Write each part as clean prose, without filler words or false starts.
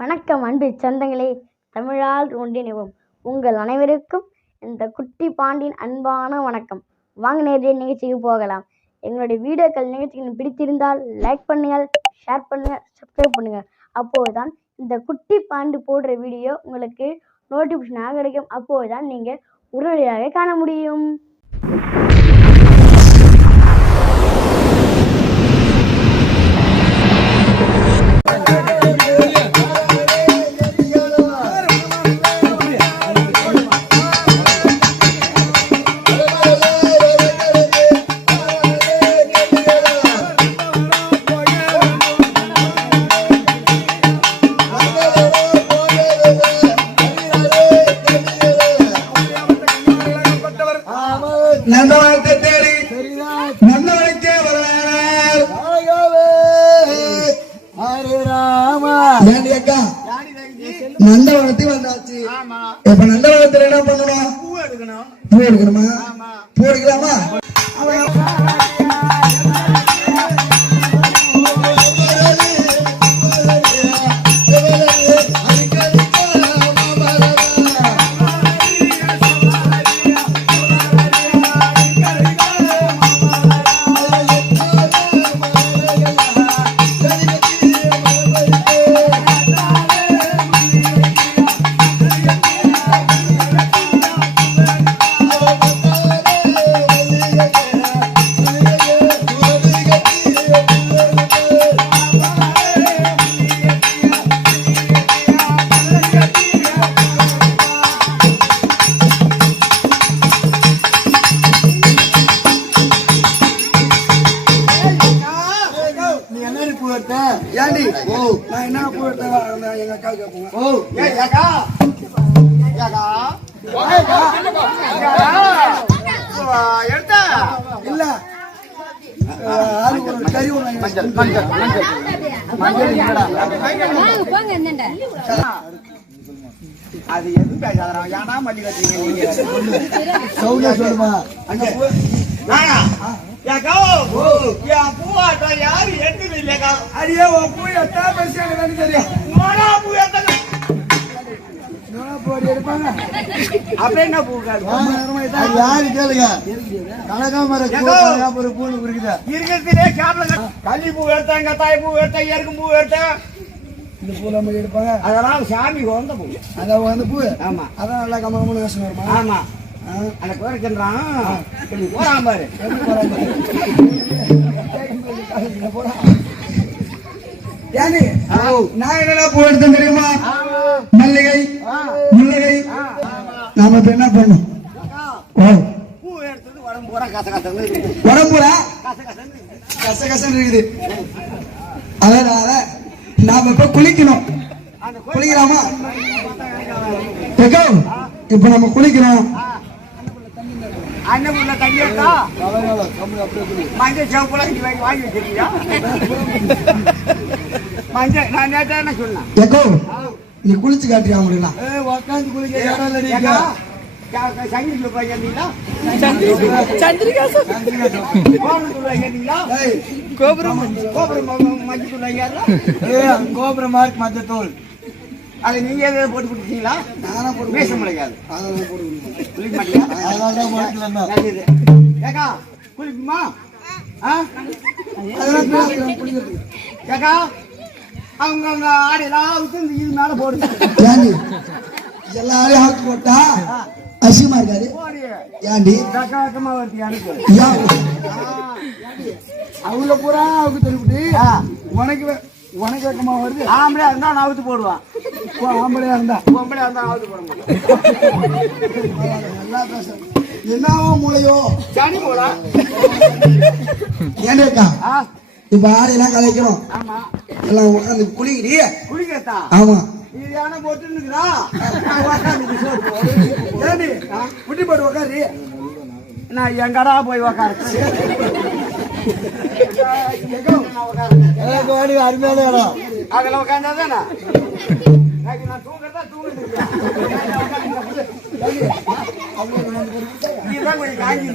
வணக்கம் அன்பு சொந்தங்களே, தமிழால் ஒன்றிணைவோம். உங்கள் அனைவருக்கும் இந்த குட்டி பாண்டியின் அன்பான வணக்கம். வாங்க நேரடியாக நிகழ்ச்சிக்கு போகலாம். எங்களுடைய வீடியோக்கள் நிகழ்ச்சிகள் பிடித்திருந்தால் லைக் பண்ணுங்கள், ஷேர் பண்ணுங்கள், சப்ஸ்கிரைப் பண்ணுங்கள். அப்போதுதான் இந்த குட்டி பாண்டி போடுற வீடியோ உங்களுக்கு நோட்டிஃபிகேஷனாக கிடைக்கும். அப்போதுதான் நீங்கள் உடனடியாக காண முடியும். நந்தவனத்தை தேடி நந்தவனத்தே வருவார். நந்தவனத்தை வந்தாச்சு. இப்ப நந்தவனத்துல என்ன பண்ணணும்? பூ எடுக்கணுமா? பூ எடுக்கலாமா? அது எதுவும் பேசாதா? ஏன்னா மல்லி கட்டுறீங்க பூவாட்டம் யாரு எட்டு இல்லையா? அடியே பூ எத்தா பேசுறாங்க தெரியும். பூ எத்தனை எடுப்பாங்க அப்ப என்ன பூ யாரு கேளுங்க. கனகாமர பூ இருக்குதா? இருக்கிறதுலே கள்ளி பூ எடுத்தாங்க, தாய் பூ எடுத்தா, எருக்கும் பூ எடுத்தா. இந்த பூ நம்ம எடுப்பாங்க. அதெல்லாம் சாமி வந்த பூ. அதான் வந்த பூ. ஆமா, அதான் நல்லா கமகமான வாசனை வருமா? ஆமா, அந்த கோரச்சந்திரான் போறான் பாரு. நான் என்னடா பூ எடுத்தேன் தெரியுமா? மல்லிகை, முல்லிகை. நாம இப்ப என்ன பண்ணும்? பூ எடுத்தது உடம்பு பூரா கசகசன்னு இருக்குது. உடம்பு பூரா கசகசன்னு இருக்குது. அதனால நாம இப்ப குளிக்கணும். குளிக்கலாமா? இப்ப நம்ம குளிக்கணும். அண்ணன் தண்ணி எடுத்தா மஞ்சள் சிவப்புல வாங்கி வச்சிருக்கியா? மஞ்சள் நான் நேற்று என்ன சொன்னேன்? நீ குளிச்சு காட்டியா முடியல? உட்காந்து குளிக்க சங்கிலிக்கு போய் கேட்டீங்களா? கோபுரம் மஞ்சள் கோபுரம் மார்க் மஞ்சள் தோல். அதை நீங்க எதாவது போட்டு கொடுத்தீங்களா? நானா போட்டு பேச முடியாது. ஏக்கா குளிக்குமா? ஏக்கா அவங்க அவங்க ஆடையெல்லாம் அவுத்து இந்த இது மேல போடுங்க. எல்லாரையும் அவுத்து போட்டா அசிங்கமா இருக்காது. ஏண்டி கக்கமா வருது எனக்கு? அவங்க பூரா அவுக்கு தெரிவிட்டு உனக்கு வெக்கமா வருது. ஆம்பளையா இருந்தா நான் அவுத்து போடுவான். ஆம்பளையா இருந்தா அவுத்து போட முடியும். நல்லா பேச என்னவோ மூளையோ சனி மூளா. ஏண்டேக்கா இப்ப ஆடையெல்லாம் கலைக்கிறோம். ஆமா, எல்லாம் உட்காந்து குளிக்கிறிய? குளிக்கத்தா? ஆமா. இது யானை போட்டுருக்குதா? குட்டி போட்டு உக்காரு. நான் எங்கடா போய் உக்காரு? அருமையான இடம். அதுல உட்காந்தாதானா நான் தூங்குறதா தூங்குது. இதுதான் கொஞ்சம் காஞ்சி.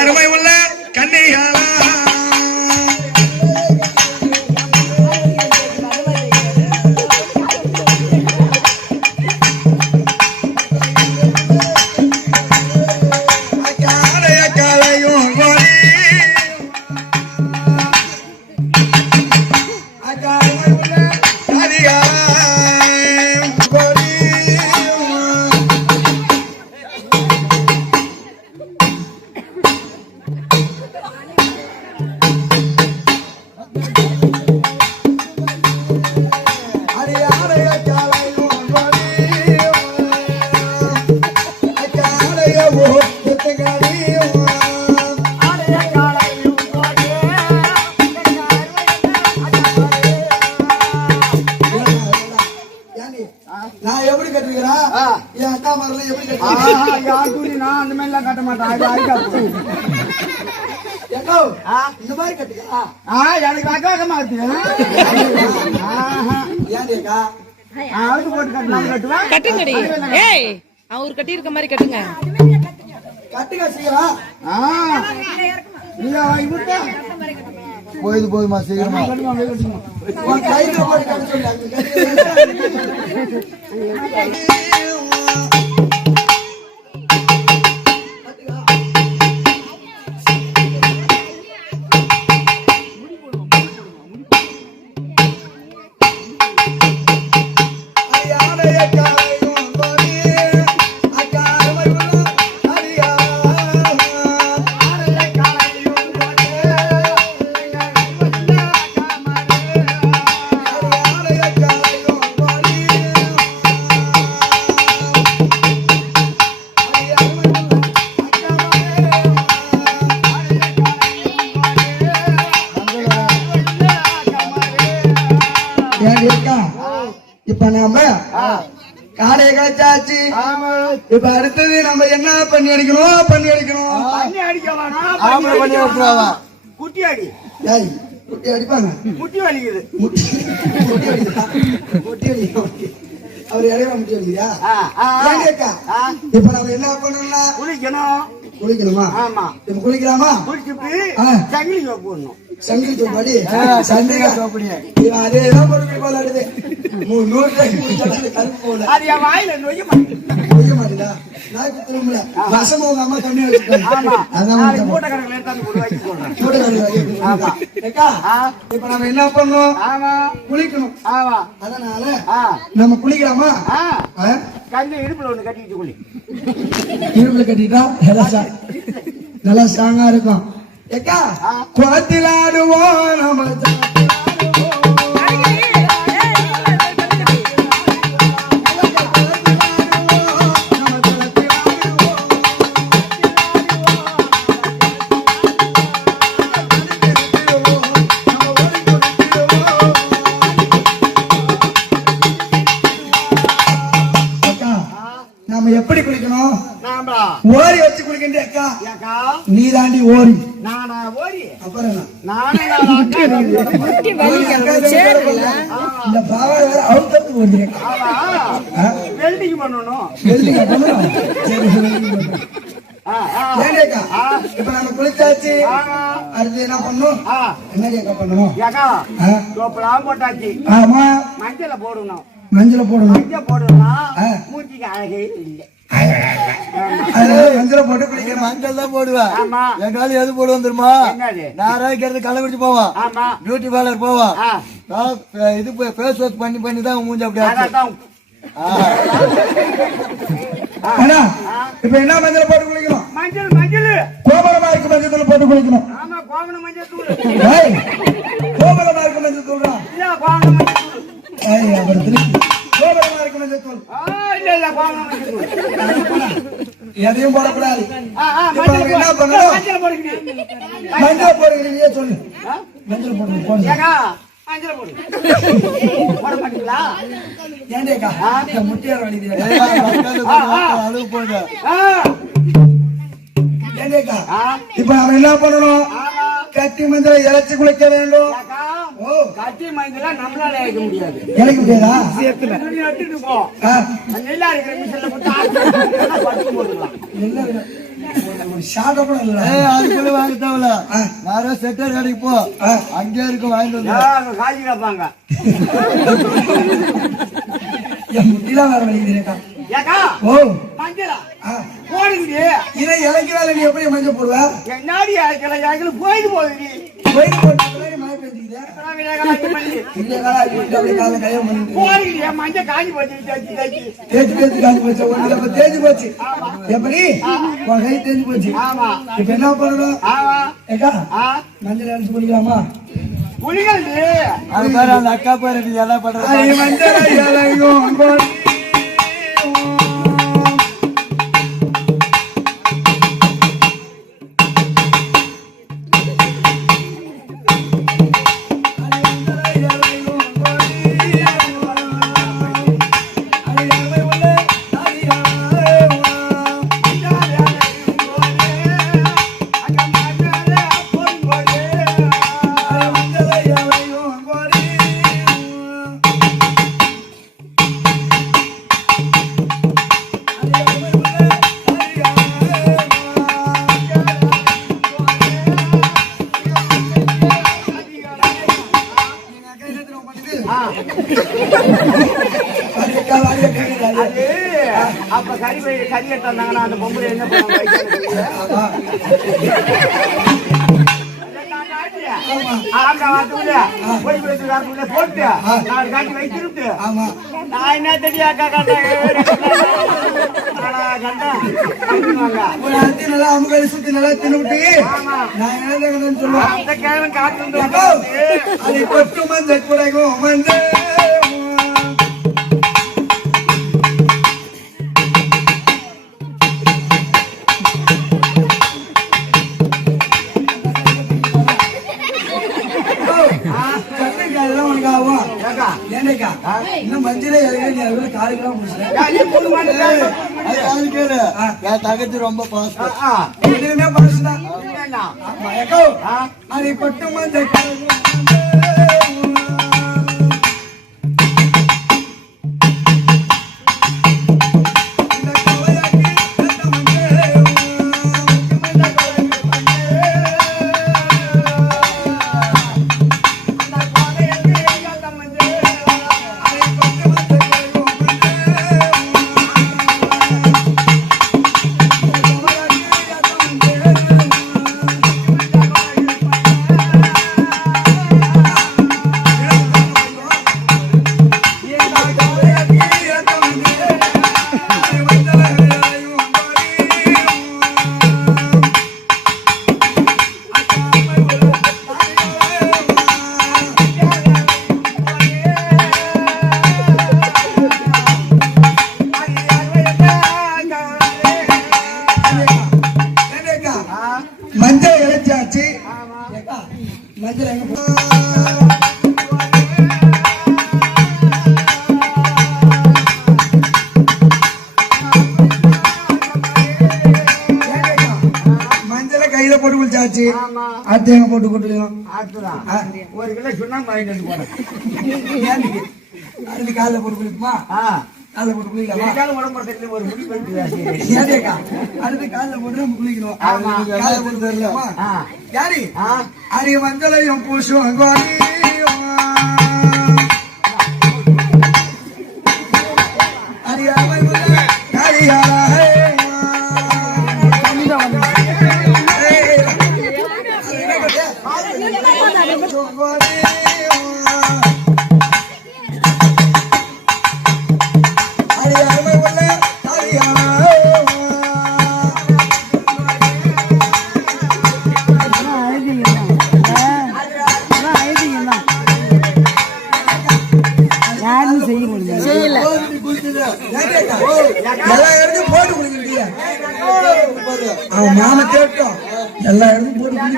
அருமை உள்ள கண்ணிகளா என் அக்கா மரல எப்படி கட்டுவீங்க? யார் துணி நான் அந்த மாதிரி எல்லாம் கட்ட மாட்டேன் அது அழுக்கா போகும். ஏக்கா, இந்த மாதிரி கட்டுக்கா. எனக்கு அக்காக்கமா இருக்கு. ஏன் ஏக்கா? அழுக்கு போட்டு கட்டினா கட்டுவேன். கட்டுங்கடி. ஏய் அவர் கட்டி இருக்க மாதிரி கட்டுங்க. கட்டுக்கா சீக்கிரம். நீங்க வாங்கி விட்டா போதுமா சீக்கிரமா. உன் கையில போட்டு கட்ட சொல்லு. இப்ப நாம காலையை கழிச்சாச்சு. இப்ப அடுத்தது நம்ம என்ன பண்ணி அடிக்கணும்? பண்ணி அடிக்கணும். குட்டி அடி குட்டி அடிப்பாங்க. முட்டி வலிக்குது. முட்டி அடிக்கும். அவர் இறைவா முட்டி அடிக்கிறியா? இப்ப நம்ம என்ன பண்ணணும்னா குளிக்கணும். குளிக்கணுமா? ஆமா. இப்ப குளிக்கலாமா? குளிச்சுட்டு சங்கிலி சோப்பு போடணும். சங்கிலி சோப்பாடி சந்திரிகா சோப்படி இவன் அதேதான் பொறுப்பை போல அடுது 100 கருப்பு போல அது என் வாயில நொய்ய மாட்டேதா. நாய்க்கு திரும்பல வசம் உங்க அம்மா தண்ணி வச்சுக்கோங்க. அதான் மூட்டை கணக்கில் எடுத்தாந்து கொண்டு வைக்க சொல்றேன். மூட்டை கணக்கில். இப்ப நம்ம என்ன பண்ணணும்? குளிக்கணும். அதனால நம்ம குளிக்கலாமா? கண்ணு இடுப்புல ஒண்ணு கட்டிட்டு குளி. இடுப்புல கட்டிட்டா நல்லா ஸ்ட்ராங்கா இருக்கும். ஏக்கா குளத்திலாடுவோம் நம்ம நாம எப்படி குளிக்கணும்? ஓரி வச்சு குளிக்கின்ற அக்கா. நீ தாண்டி ஓரி. நானா ஓரி? அப்புறம் இந்த பாவா வேற அவுத்தத்து போடுறேன். வெல்டிங் பண்ணணும். இப்ப நம்ம குளிச்சாச்சு. அடுத்து என்ன பண்ணும்? என்ன பண்ணணும்? போட்டாச்சு. ஆமா. மஞ்சள போடணும். மஞ்சள போடணும். மஞ்சள் போடணும். மூஞ்சிக்கு அழகே இல்லை. மஞ்சள போட்டு குளிக்கிற மஞ்சள் தான் போடுவேன். என் காலி எது போடுவோம் தெரியுமா? நான் ராய்க்கிறது கள்ள குடிச்சு போவான். பியூட்டி பார்லர் போவான். இது ஃபேஸ் வாஷ் பண்ணி பண்ணி தான் மூஞ்சி அப்படி இப்ப என்ன மஞ்சள் போட்டு குளிக்கணும்? மஞ்சள் மஞ்சள் கோபரமா இருக்கு மஞ்சள் போட்டு குளிக்கணும். ஆமா கோவண மஞ்சள் தூள். கோபரமா இருக்கு மஞ்சள் தூள். இல்ல கோவண மஞ்சள் தூள். கோபரமா இருக்கு மஞ்சள் தூள். இல்ல இல்ல கோவண மஞ்சள் தூள். எதையும் போடக்கூடாது. என்ன பண்ணணும்? மஞ்சள் போடுங்க. மஞ்சள் போடுங்க சொல்லு. மஞ்சள் போடுங்க போடுங்க. மஞ்சள் போடு. போட மாட்டீங்களா? ஏண்டேக்கா முட்டியார் வலிக்குது. அளவு போடுங்க. ஏண்டேக்கா இப்ப நாம என்ன பண்ணணும்? கட்டி மஞ்சள் இறைச்சி குளிக்க வேண்டும். கட்டி மஞ்சள் நம்மளால இழைக்க முடியாது. இழைக்க முடியாதா? எடுத்துட்டு போ. நெல்லா இருக்கிற மிஷின்ல போட்டு பட்டு போட்டுக்கலாம். அதுக்குள்ள வாங்க தேவையில்ல. யாரோ செட்டர் கடைக்கு போ, அங்கே இருக்கும் வாங்கிட்டு வந்து காய்ச்சி கேட்பாங்க. என் முட்டிலாம் வேற வலிக்குதுக்கா. ஓ மஞ்சளா போடுங்க. இதை இலைக்கிறாள். நீ எப்படி மஞ்சள் போடுவ? என்னாடி இலைக்கல போயிட்டு போகுது. போயிட்டு போட்டு மழை பெஞ்சுக்குது. மஞ்சள் காஞ்சி போச்சு. தேய்ச்சி தேய்ச்சி காஞ்சி போச்சு. ஒன்று தேய்ச்சி போச்சு. எப்படி கை தேய்ச்சி போச்சு. இப்ப என்ன பண்ணணும்? ஏக்கா மஞ்சள் அடிச்சு குடிக்கலாமா? குளிக்கிறது அந்த அக்கா பேர் எல்லாம் பண்றது. மஞ்சள் கறி எடுத்து வந்தாங்கன்னா அந்த பொம்பளை என்ன பண்ணுவாங்க போட்டு நாலு காட்டி வைத்திருந்து நான் என்ன தெரியும் அக்கா அவங்க சுத்தி நல்லா தின்னுட்டு நான் என்ன சொல்லுவேன் காத்து அதை கொட்டு மஞ்சள் குறைக்கும் மஞ்சள் இன்னும் மஞ்சளே காலுக்கெல்லாம் என் தகச்சு ரொம்ப அதை கொட்டு மஞ்சள் மஞ்சள் இறைச்சாச்சு மஞ்சள் எங்க மஞ்சளை கையில போட்டு குளிச்சாச்சு அடுத்து எங்க போட்டு கொட்டுக்கலாம் ஒரு கிலோ சுண்ணாம்பு வாங்கிட்டு போனேன் அடுத்து காலைல போட்டு குளிக்குமா காலைல போட்டு குளிக்கலாம் ஒரு முடி போயிட்டு அடுத்து காலைல போட்டு நம்ம குளிக்கணும் காலைல போட்டு தரலாமா யாரு அரிய மஞ்சளையும் பூசும் மாமா கேட்டோம் எல்லா இடமும் போட்டு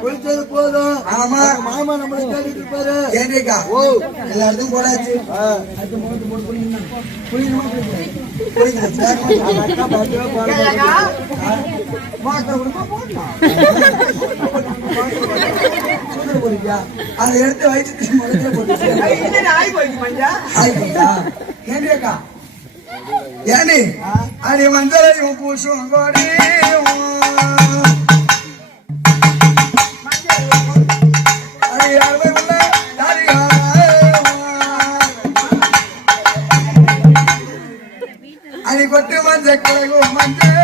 குளிச்சது போதும் ஆமா மாமா நம்மள கேட்டுட்டு இருப்பாரு ஏன்டா ஓ எல்லா இடத்துக்கும் போடாச்சு அதை எடுத்து வயிற்று ஏன்டா ஏனே அடி மஞ்சளையும் பூசும் அடி கொட்டு மஞ்சள் குறைவும் மஞ்சள்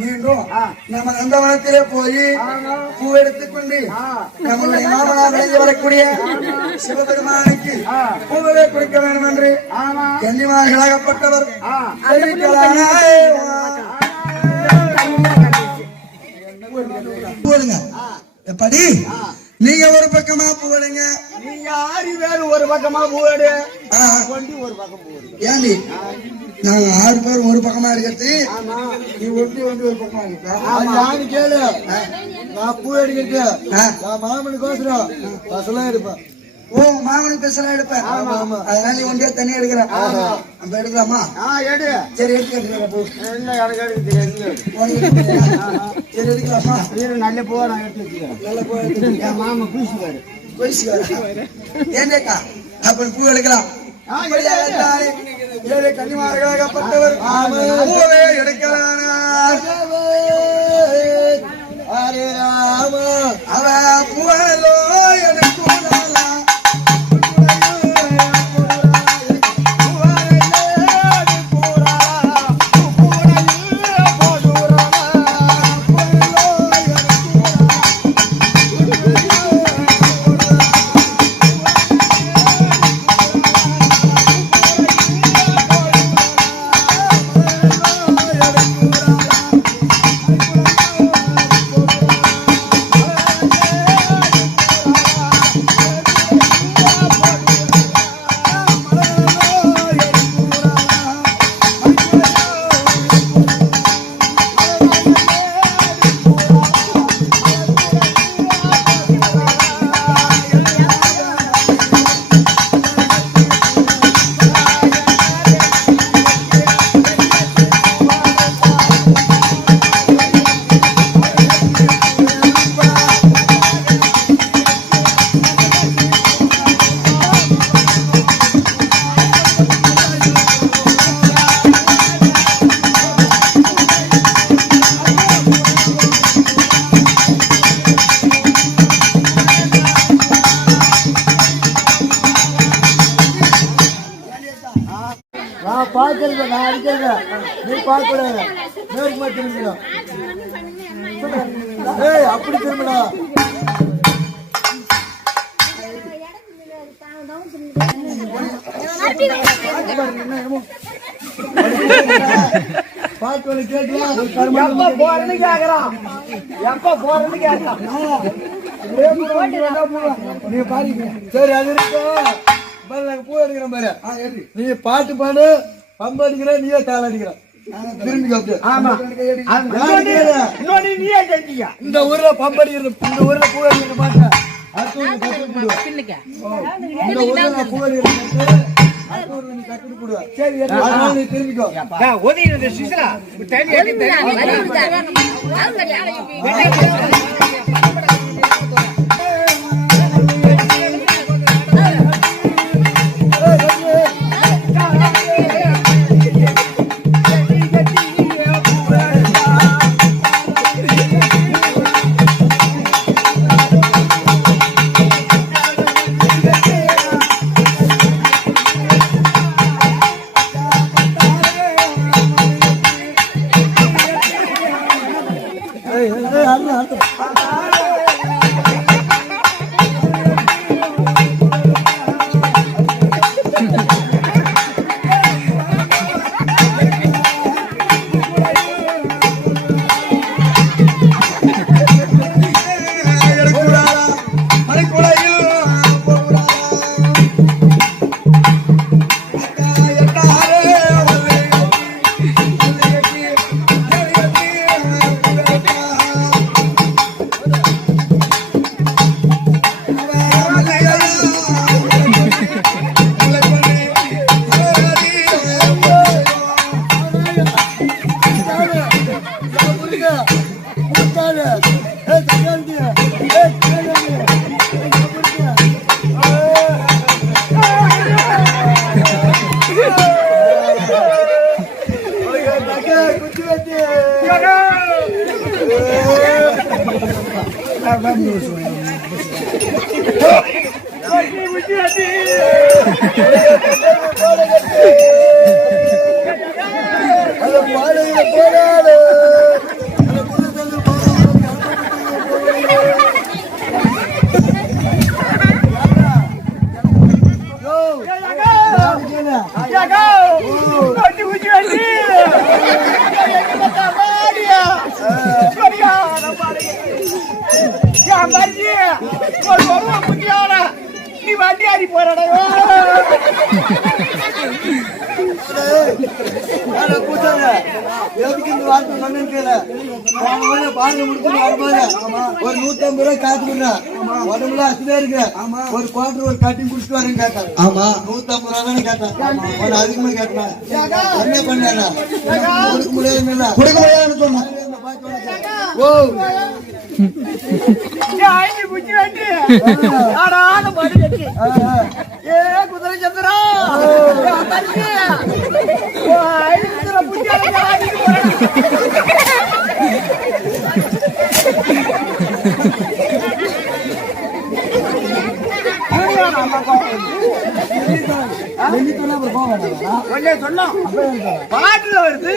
மீண்டும் நம்ம நந்தவனத்திலே போய் பூ எடுத்துக்கொண்டு நம்மளுடைய மாமனார் விளைந்து வரக்கூடிய சிவபெருமானுக்கு பூவை கொடுக்க வேண்டும் என்று கன்னிமார்களாகப்பட்டவர் போடுங்க. எப்படி நீங்க ஒரு பக்கமா போடுங்க, நீங்க 6 பேர் ஒரு பக்கமா போடு, ஒரு பக்கம் போடு. ஏண்டி நாங்க 6 பேர் ஒரு பக்கமா இருக்கிறது, நீ ஒட்டி ஒரு பக்கமா இருக்க கேளு. நான் பூ எடுக்கிறது நான் மாமனுக்கோசரம் பசலாம் இருப்பேன். ஓ மாமனுக்கு பெசலா எடுப்பேன். அதனால நீ ஒன்றே தண்ணி எடுக்கிறேன். அப்ப எடுக்கலாமா? சரி எடுத்துக்கிறேன். சரி எடுக்கலாமா? நல்ல பூவா நான் எடுத்து வச்சுக்கிறேன். நல்ல பூவா எடுத்து மாமா பூசிக்காரு ஏண்டேக்கா அப்ப பூ எடுக்கலாம். ஏழை கன்னிமார்களாகப்பட்டவர் பூவே எடுக்கலாம். அவ பூவலோ எடுக்கலாம். நான் பார்க்கறது நான் அடிக்கிறத நீ பார்க்க கூடாது. மேற்கு மாதிரி திரும்பிடும். ஏய் அப்படி திரும்பிடா. பாட்டு கேட்கலாம். எப்ப போறன்னு கேக்குறான். எப்ப போறன்னு கேட்கலாம். நீ பாருங்க. சரி அது இருக்கு. பூ எடுக்கிறேன் பாரு. நீ பாட்டு பாடு, பம்பு அடிக்கிற, நீயே தாள அடிக்கிற. திரும்பி இந்த ஊர்ல பம்பு அடிக்கிறது, இந்த ஊர்ல பூ அடிக்கிற மாட்டேன். இந்த ஊர்ல பூ அடிக்கிறது கட்டு போடுவா. சரி நீ திரும்பிக்கோ. பாடு ஏறி போறடா எதுக்கு இந்த வார்த்தை சொன்னேன்னு கேளு. பாருங்க முடிச்சுட்டு வரும்போது ஒரு 150 ரூபாய் காசு கொடுறேன். உடம்புல அசுதே இருக்கு. ஒரு குவார்டர் ஒரு கட்டிங் குடிச்சிட்டு வரேன்னு கேட்டேன். 150 ரூபா தானே கேட்டேன். ஒரு அதிகமா கேட்டேன். என்ன பண்ண கொடுக்க முடியாது, கொடுக்க முடியாதுன்னு சொன்னேன். ஓ புச்சி வேண்டி ஆடாத பாடு கட்டி ஏ குதிரை சந்திரா சொன்னோம் பாட்டுல வருது.